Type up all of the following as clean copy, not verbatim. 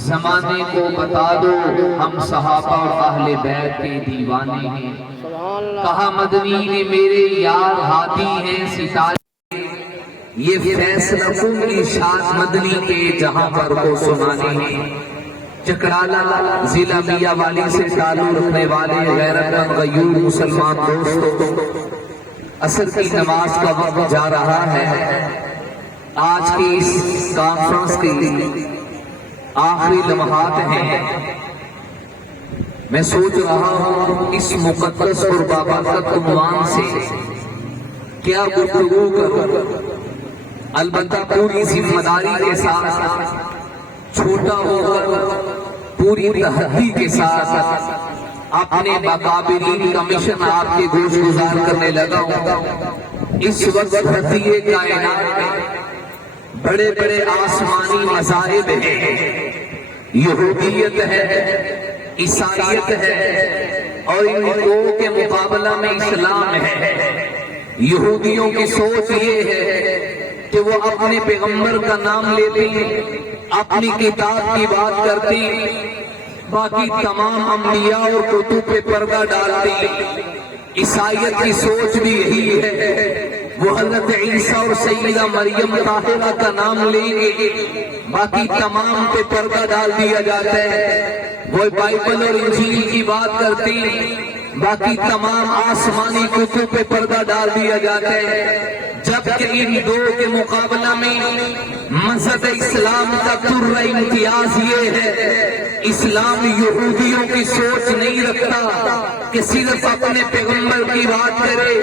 زمانے کو بتا دو ہم صحابہ اور اہل بیت کے دیوانے ہیں. کہا مدنی نے میرے یار ہادی ہیں ستارے، یہ فیصلہ کن ارشاد مدنی کے جہاں پر کو سنانے ہیں. چکرالہ ضلع میاں والی سے تعلق رکھنے والے غیرت مند غیور مسلمان دوستوں، عصر کی نماز کا وقت جا رہا ہے. آج کی اس کانفرنس کی آخری لمحات ہیں. میں سوچ رہا ہوں اس مقدس اور بابرکت عنوان سے کیا گفتگو کروں، البتہ پوری ذمہ داری کے ساتھ، چھوٹا ہو کر پوری تحدی کے ساتھ اپنے باقابلین کا مشن آپ کے گوش گزار کرنے لگا ہوں. اس وقت دھرتی کائنات میں بڑے بڑے آسمانی مذاہب ہیں، یہودیت ہے، عیسائیت ہے، اور ان دو کے مقابلہ میں اسلام ہے. یہودیوں کی سوچ یہ ہے کہ وہ اپنے پیغمبر کا نام لیتے ہیں، اپنی کتاب کی بات کرتے ہیں، باقی تمام انبیاء اور کتب پہ پردہ ڈالتے ہیں. عیسائیت کی سوچ بھی یہی ہے، وہ حضرت عیسیٰ اور سیدہ مریم طاہرہ کا نام لیں گے، باقی تمام پہ پردہ ڈال دیا جاتا ہے. وہ بائبل اور انجیل کی بات کرتے ہیں، باقی تمام آسمانی کتب پہ پردہ ڈال دیا جاتا ہے. جبکہ ان دو کے مقابلہ میں مذہب اسلام کا تر امتیاز یہ ہے، اسلام یہودیوں کی سوچ نہیں رکھتا کہ صرف اپنے پیغمبر کی بات کرے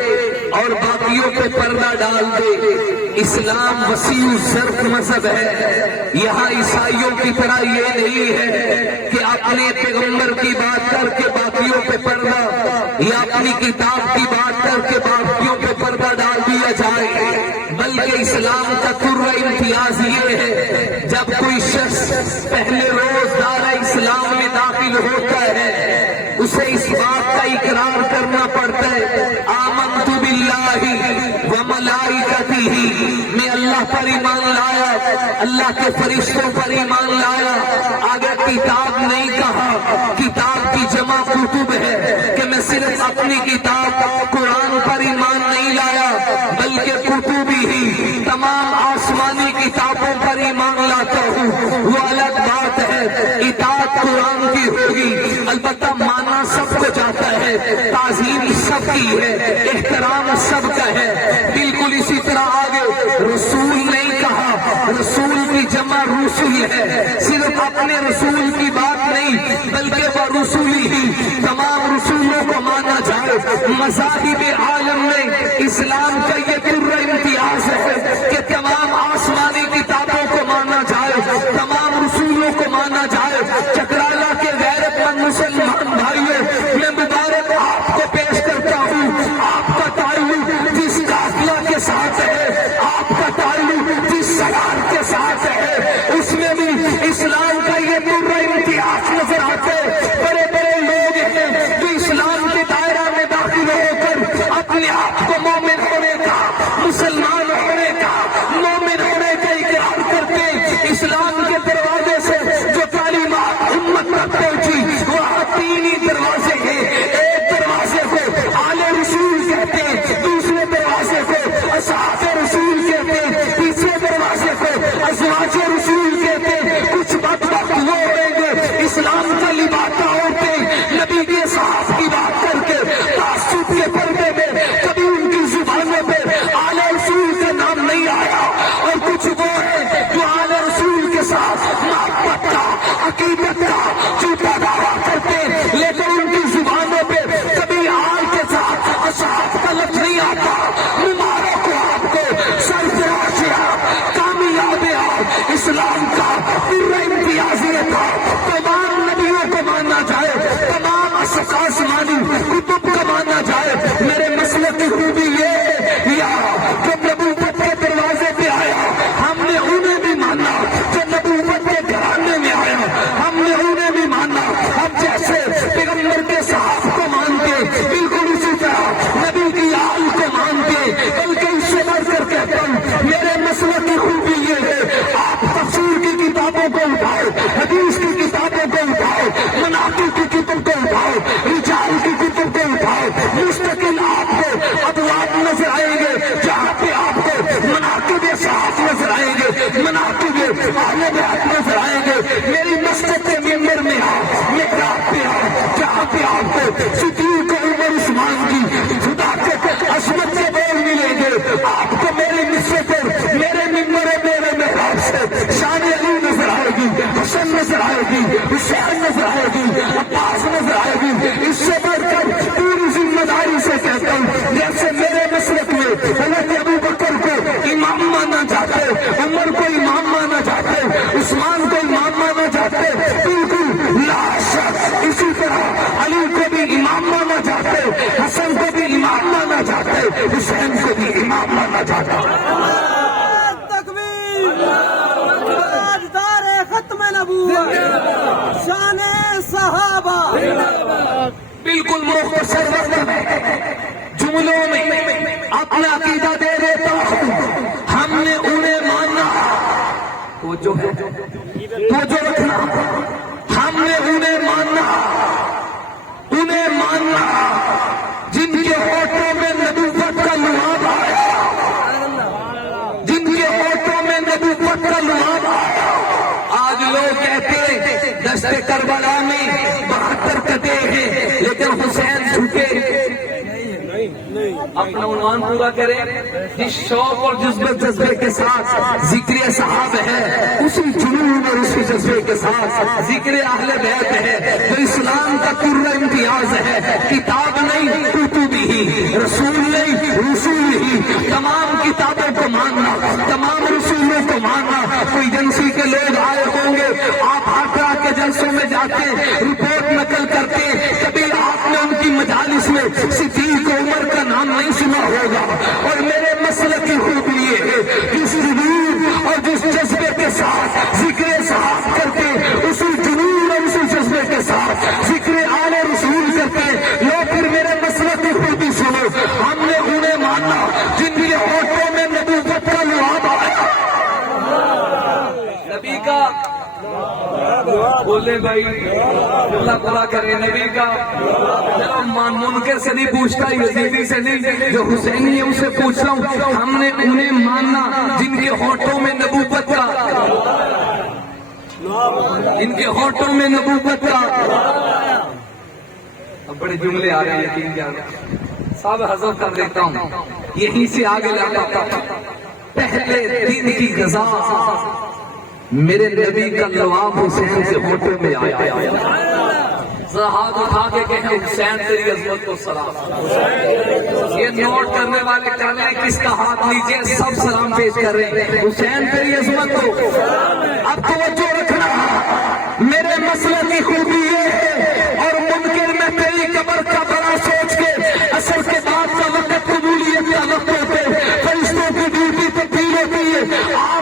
اور باقیوں پہ پردہ ڈال دے. اسلام وسیع الظرف مذہب ہے. یہاں عیسائیوں کی طرح یہ نہیں ہے کہ اپنے پیغمبر کی بات کر کے باقیوں پہ پردہ، یا اپنی کتاب کی بات کر کے باقیوں پہ پردہ ڈال دیا جائے، بلکہ اسلام کا تر امتیاز یہ ہے جب کوئی شخص پہلے روز دارہ اسلام میں داخل ہوتا ہے اسے اس بات کا اقرار کرنا پڑتا ہے، آمنت باللہ و ملائکتہ، میں اللہ پر ایمان لایا، اللہ کے فرشتوں پر ایمان لایا. اگر کتاب نہیں کہا، کتاب کی جمع کتب ہے کہ میں صرف اپنی کتاب قرآن پر ایمان نہیں لایا، بلکہ کتب ہی تمام آسمانی کتابوں پر ایمان لاتا ہوں، وہ الگ بات ہے. اطاعت قرآن کی ہوگی، البتہ مانا سب کو جاتا ہے، تعظیم سب کی ہے، احترام سب کا ہے. بالکل اسی طرح آگے رسول نہیں کہا، رسول کی جمع رسول ہے، صرف اپنے رسول کی بات نہیں بلکہ وہ رسول ہی تمام رسولوں کو مانا جائے. مذاہب عالم میں اسلام کا یہ تر امتیاز ہے کہ تمام آسمانی کتابوں کو مانا جائے، تمام رسولوں کو مانا جائے. چکرالہ کے غیرت مند مسلمان بھائیوں، میں مبارک آپ کو پیش کرتا ہوں. آپ کا تعلق جس قافلہ کے ساتھ ہے، آپ کا تعلق جس سرار کے ساتھ ہے، اس میں بھی اسلام کا یہ تر امتیاز نظر آتا ہے. بڑے بڑے لوگ ہیں جو اسلام کے دائرہ میں داخل ہو کر اپنے آپ کو مومن ہونے کا، مسلمان ہونے کا، مومن ہونے کا اقرار کرتے ہیں. اسلام کے دروازے سے جو تعلیمات امت تک پہنچی وہاں تین ہی دروازے ہیں. ایک دروازے کو آل رسول کہتے ہیں، دوسرے دروازے کو اصحاب رسول کہتے ہیں، تیسرے دروازے کو ازواج رسول کہتے ہیں. کچھ بدبخت وہ ہوں گے اسلام کا لباس ہوتے نبی کے صحابہ کی بات کر کے تعصب کے پردے میں کبھی ان کی زبانوں پہ آل رسول کا نام نہیں آیا. اور کچھ وہ ہیں جو آل رسول کے ساتھ محبت کا، عقیدت کا جھوٹا دعویٰ کرتے ہیں، لیکن ان کی زبانوں پہ کبھی آل کے ساتھ اصحاب کا لفظ نہیں آتا. مبارک ہو آپ کو، سرفراز آپ، کامیاب آپ. اسلام کا پورا امتیاز یہ تھا تمام نبیوں کو ماننا جائے، تمام آسمانی کتب کو ماننا جائے. میرے مسلک کی خوبی یہ ہے، جب نبوت کے دروازے پہ آیا ہم نے انہیں بھی مانا، جو نبوت کے گھرانے میں آیا ہم نے انہیں بھی مانا. ہم جیسے پیغمبر کے صحابہ کو مانتے، بالکل اسی طرح نبی کی آل کو مانتے. بلکہ اس سے بڑھ کر کہتا ہوں، میرے مسلک کی خوبی یہ ہے، آپ تفسیر کی کتابوں کو آنے میں آپ نظر آئیں گے. میری مسجد کے ممبر میں محراب پہ جہاں پہ آپ کو صدیق عمر عثمان کی خدا کے عظمت کے بول ملیں گے. آپ کو میری مسجد پر میرے ممبر میرے محراب سے شان علی نظر آئے گی, حسن نظر آئے گی, حسین نظر آئے گی, عباس نظر آئے گی. اس سے بڑھ کر پوری ذمہ داری سے کہتا ہوں, جیسے میرے مسلک میں حضرت ابو بکر کو امام مانا چاہتے, عمر کو امام مانا چاہتے, عثمان کو امام مانا چاہتے, بالکل لا شک اسی طرح علی کو بھی امام مانا چاہتے, حسن کو بھی امام مانا چاہتے, حسین کو بھی امام مانا چاہتا. ختم نبوت شان صحابہ. بالکل مختصر وقت میں جملوں میں اپنا عقیدہ دے دیتا ہوں. ہم نے انہیں ماننا تو جو رکھنا, ہم نے انہیں ماننا جن کے ہونٹوں میں نبوت کا لعاب آیا, جن کے ہونٹوں میں نبوت کا لعاب آیا. آج لوگ کہتے ہیں دشت کربلا میں 72 قطعے ہیں لیکن حسین جھکے. اپنا عنوان پورا کریں. جس شوق اور جذبے کے ساتھ ذکر صحاب ہے, اسی جنون اور اسی جذبے کے ساتھ ذکر اہل بیت ہے, تو اسلام کا پورا امتیاز ہے. کتاب نہیں کتب ہی, رسول نہیں رسول ہی. تمام کتابوں کو ماننا, تمام رسولوں کو ماننا. کوئی ایجنسی کے لوگ آئے ہوں گے, آپ آگرہ کے جلسوں میں جاتے رپورٹ نقل کرتے, کبھی آپ نے ان کی مجالس میں صدیق عمر کا نام نہیں سنا ہوگا. اور میرے مسئلے کی خوبی یہ ہے, جس جنون اور جس جذبے کے ساتھ ذکر صحاب کرتے, اسی جنون اور اسی جذبے کے ساتھ ذکر آل رسول کرتے. یا پھر میرے مسئلے کی خوبی سنو, ہم نے انہیں ماننا جن کے ہونٹوں میں نبوت کا لعاب آیا. نبی کا بولے بھائی, اللہ بلا کرے نبی کا. منکر سے نہیں پوچھتا, یزیدی سے نہیں, جو حسینی ہے اسے پوچھتا ہوں. ہم نے انہیں ماننا جن کے ہونٹوں میں نبوت کا, ان کے ہونٹوں میں نبوت کا. اب بڑے جملے آ رہے ہیں, یقین کیا صاحب حضرت کر دیتا ہوں, یہیں سے آگے لاتا. پہلے دن کی غذا میرے نبی کا لعاب حسین سے ہونٹوں میں آیا. ذرا ہاتھ اٹھا کے کہیں حسین تیری عظمت کو سلام. یہ نوٹ کرنے والے کر رہے ہیں کس کا ہاتھ نیچے, سب سلام پیش کر رہے ہیں. حسین تیری عظمت کو. اب توجہ رکھنا, میرے مسئلے کی خوبی یہ ہے, اور منکر میں تیری قبر کا بڑا سوچ کے اثر کے بعد کا وقت قبولیت کا وقت ہوتے, فرشتوں کی ڈیوٹی تبدیل ہوتی ہے.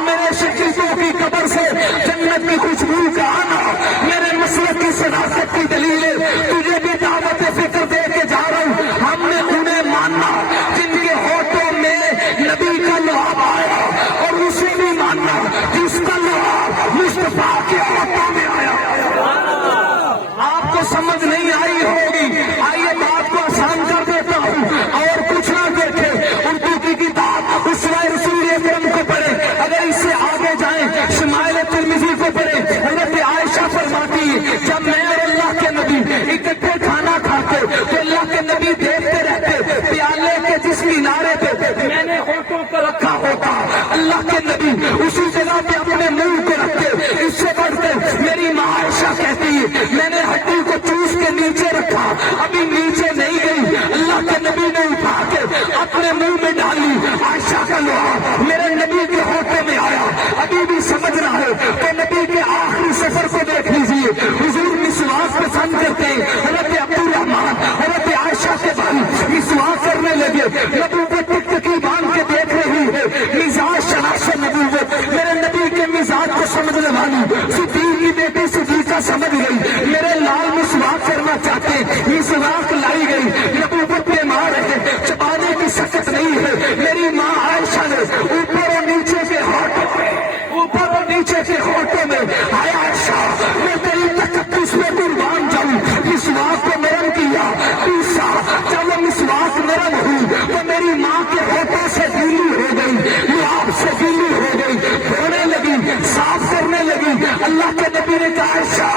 میرے شکیتوں کی قبر سے جنت کی خوشبو کا آنا میرے مسلک کی صداقت کی دلیل ہے. تجھے بھی دعوت فکر دے کے جا رہا ہوں. ہم نے انہیں ماننا جن کے ہونٹوں میں نبی کا لعاب آیا, اور اسے بھی ماننا جس کا لعاب اللہ کے نبی نے کہا عائشہ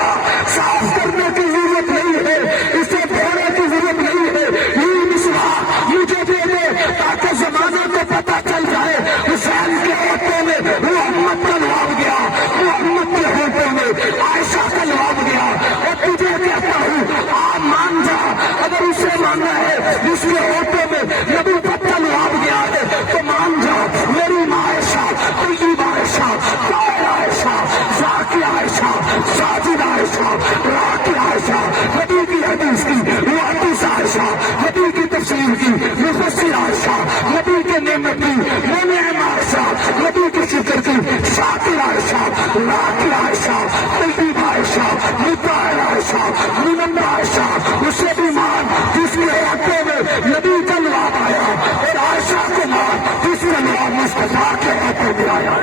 صاف کرنے کی ضرورت نہیں ہے، اسے دھونے کی ضرورت نہیں ہے، یہ مسواک مجھے دے دے تاکہ زمانے کو پتہ چل جائے حسین کے ہاتھوں میں محمد کا لعاب گیا، محمد کے ہاتھوں میں عائشہ کا لعاب گیا۔ اور تجھے کہتا ہوں آپ مان جا، اگر اسے ماننا ہے جس کے ہاتھوں میں نبی کا لعاب گیا ہے تو مان جا، میری ماں عائشہ، طیبہ عائشہ، طاہرہ عائشہ، ذاکیہ عائشہ، ساجدہ عائشہ، راکیہ عائشہ، نبی کی حدیث کی محدثہ عائشہ، نبی کی تفسیر کی مفسر عائشہ، نبی کے نعمت کی منعم عائشہ، نبی کی شکر کی شاکر عائشہ، راکیہ عائشہ، طیبہ عائشہ، مطہرہ عائشہ، منمہ عائشہ، اسے بھی مان جس کے ہاتھوں میں نبی کا لعاب آیا، اور عائشہ کو مان جس کا لعاب مصطفیٰ کے ہاتھوں میں آیا۔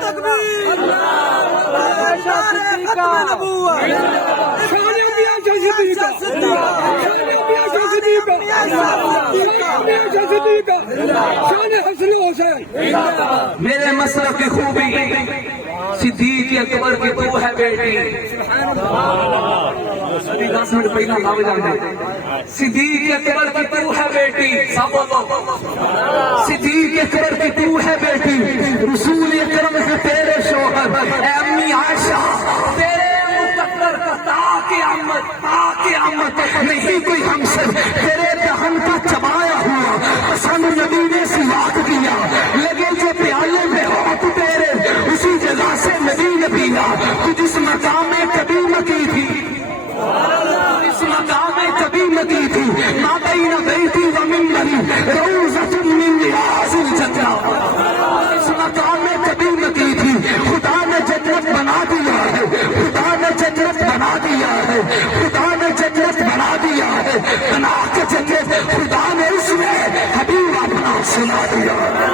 تکبیر شان ختم نبوت شان انبیاء صدیقہ شان حسن حسین۔ میرے مسلک کی خوبی صدیق اکبر کی تو ہے بیٹی، 10 منٹ پہلا نام جانے صدیق اکبر کی تو ہے بیٹی، سب بولو صدیق اکبر کی تو ہے بیٹی، رسول اکرم سے تیرے شوہر اے امی عائشہ تیرے مقدر کا قیامت نہیں کوئی ہم سے تیرے دہن کا چبایا ہوا پسند نبی نے سواک کیا، لگے جو پیالے میں ہاتھ تیرے اسی جگہ سے نبی نے پیا، تو جس مقام میں کبھی مکی تھی، اس مقام میں کبھی مکی تھی، ما بین بیتی و منبری روضۃ من ریاض الجنہ، اس مقام میں کبھی مکی تھی، خدا نے جنت بنا دیا ہے، خدا نے جنت بنا دیا ہے، خدا نے جنت بنا دیا ہے، بنا کے جنت خدا نے اس میں حبیب اپنا سنا دیا ہے۔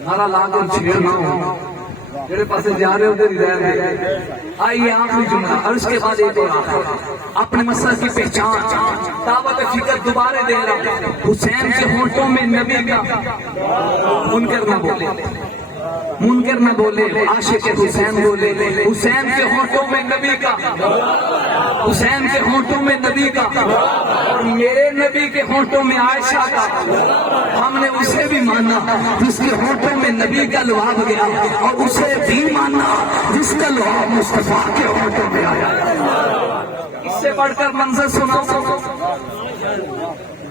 نعرہ لا کر چھیڑنا ہو میرے پاس جا رہے ادھر ہی رہ گئے۔ آئیے آخری جملہ اور اس کے بعد ایک اور آخر اپنے مسئلہ کی پہچان دعوت فکر دوبارہ دے رہا ہوں۔ حسین کے ہونٹوں میں نبی کا منکر نہ بولے، منکر نہ بولے، عاشق حسین بولے، حسین کے ہونٹوں میں نبی کا، حسین کے ہونٹوں میں نبی کا، اور میرے نبی کے ہونٹوں میں عائشہ کا۔ ہم نے اسے بھی مانا جس کے ہونٹوں میں نبی کا لعاب گیا، اور اسے بھی مانا جس کا لعاب مصطفیٰ کے ہونٹوں میں آیا۔ اس سے بڑھ کر منظر سناؤ،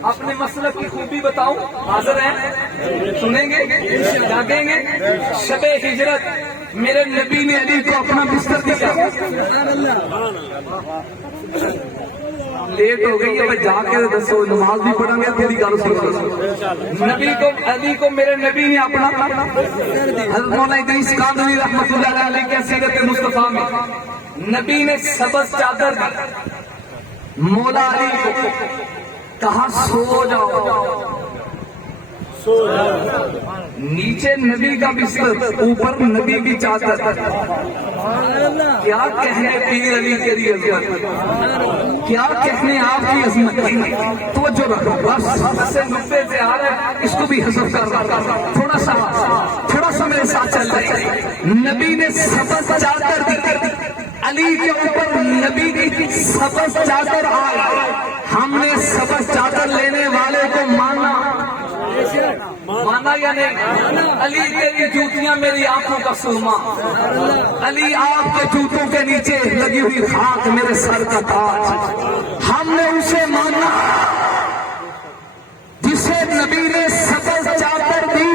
اپنے مسلک کی خوبی بتاؤ، حاضر ہیں، سنیں گے، جاگیں گے۔ شب ہجرت میرے نبی نے علی کو اپنا بستر دیا، لیٹ ہو گئی ہے، جا کے دسو نماز بھی پڑھیں گے، تیری گل سنو۔ نبی کو علی کو میرے نبی نے اپنا حضرت مولانا ادریس قادری رحمۃ اللہ علیہ کے سیرت مصطفیٰ میں نبی نے سبز چادر دی، مولا علی کو کہا سو جاؤ، نیچے نبی کا بستر، اوپر نبی کی چادر۔ کیا کہنے پیر علی کے لیے عظمت، کیا کہنے آپ کی عظمت۔ توجہ رکھو، بس سے نقطے سے آ رہا ہے، اس کو بھی حذف کر رہا، تھوڑا سا میرے ساتھ چل رہے۔ نبی نے سبز چادر دی، علی کے اوپر نبی کی سبز چادر آئی، ہم نے سبز چادر لینے والے کو مانا یا نہیں؟ علی تیری جوتیاں میری آنکھوں کا سرما، علی آپ کے جوتوں کے نیچے لگی ہوئی خاک میرے سر کا تاج۔ ہم نے اسے مانا جسے نبی نے سبز چادر دی۔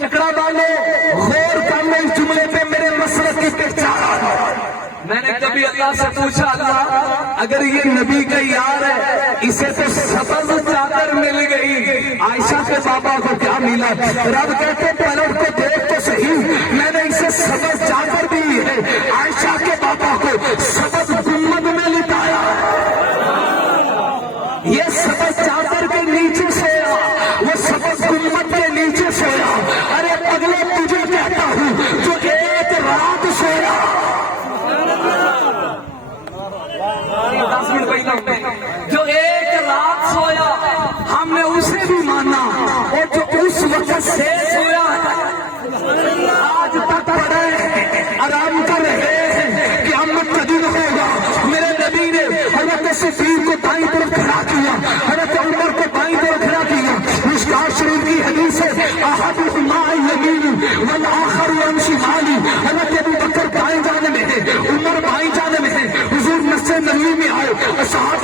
چکڑا والے غور کر لیں اس جملے پہ، میرے مسلک کی پہچان۔ میں نے کبھی اللہ سے پوچھا، اللہ اگر یہ نبی کا یار ہے، اسے تو سبز چادر مل گئی، عائشہ کے بابا کو کیا ملا؟ رب کہتے پلٹ کو دیکھ تو صحیح، میں نے اسے سبز چادر دی ہے، عائشہ کے بابا کو سبز گنبد میں لٹایا۔ یہ سبز چادر کے نیچے سویا، وہ سبز گنبد کے نیچے سویا۔ ارے پگلے تجھے کہتا ہوں جو ایک رات سویا، 10 منٹ پہلے جو ایک رات سویا ہم نے اسے بھی مانا، اور جو اس وقت سے سویا آج تک پڑے آرام کر رہے ہیں کہ قیامت کا دن ہوگا۔ میرے نبی نے حضرت صدیق کو دائیں طرف کھڑا کیا، حضرت عمر کو بائیں طرف کھڑا کیا۔ مشکوٰۃ شریف کی حدیث ہے احدہما عن یمین والآخر عن شمال، حضرت ابو بکر بائیں جانے میں ہے، عمر بائیں جانے میں ہے۔ حضور مسجد نبوی میں آئے، صحابہ